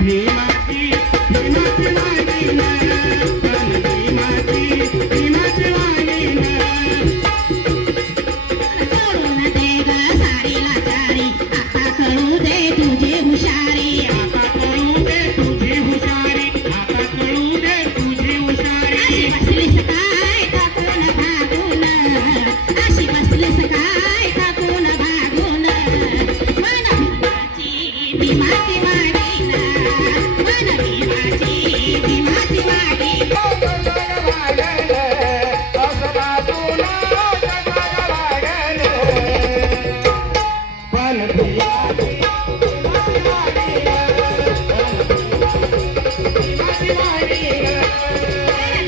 भीमाची भीमाची वाणीन पण भीमाची भीमाची वाणीन सोडून दे ग साडीला चारी आता कळू दे तुझी हुशारी आता कळू दे तुझी हुशारी आता कळू दे तुझी हुशारी अशी बसलीस काय टाकून भागून अशी बसलीस काय टाकून भागून मन भीमाची भीमाची वाणीन मन भीमाची भीमाची वाणीन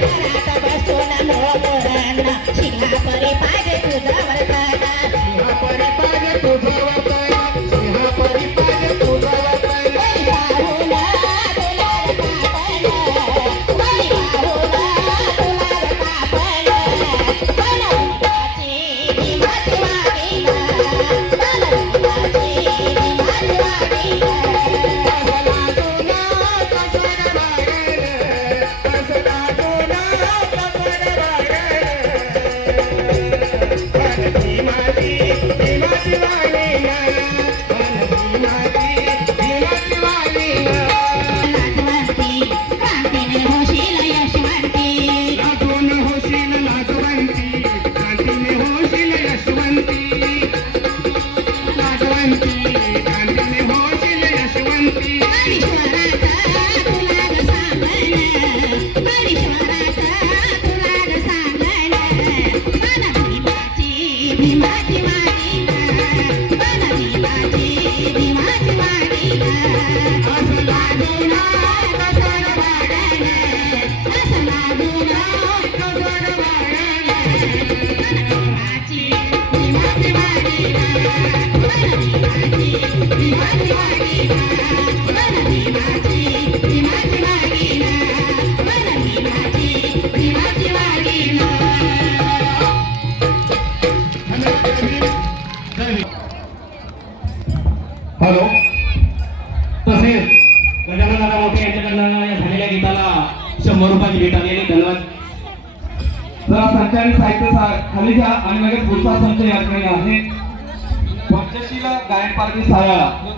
घरात बसून मोहन शिंगापरी पाहिजे तुझं वर्तन सिंहापरी पाहिजे तुझं वर्तन सिंहापरी पाहिजे तुझं वर्तन बळी पाहून तुला कापण बळी पाहून तुला कापण मन भीमाची वाणीन मन भीमाची वाणीन लाजवंती क्रांतीने होशील यशवंती लाजून होशील लाजवंती क्रांतीने होशील यशवंती लाजवंती क्रांतीने होशील यशवंती ईश्वराचा तुला ग सांगण ईश्वराचा तुला ग सांगण मन भीमाची भीमाची वाणीन मन भीमाची भीमाची वाणीन असं लागून कसण वाढण असं लागून कसं वाढण मन भीमाची भीमाची वाणीन मन भीमाची भीमाची वाणीन मन भीमाची भीमाची वाणीन मन भीमाची भीमाची वाणीन हॅलो. तसेच गजानन दादा मोठे यांच्याकडनं या झालेल्या गीताला 100 रुपयाची भेट आली आहे. धन्यवाद. जरा संचालित साहित्य खाली घ्या आणि लगेच पुढचा संच याकडे आहे. पंचशील गायन पार्टी सायाळा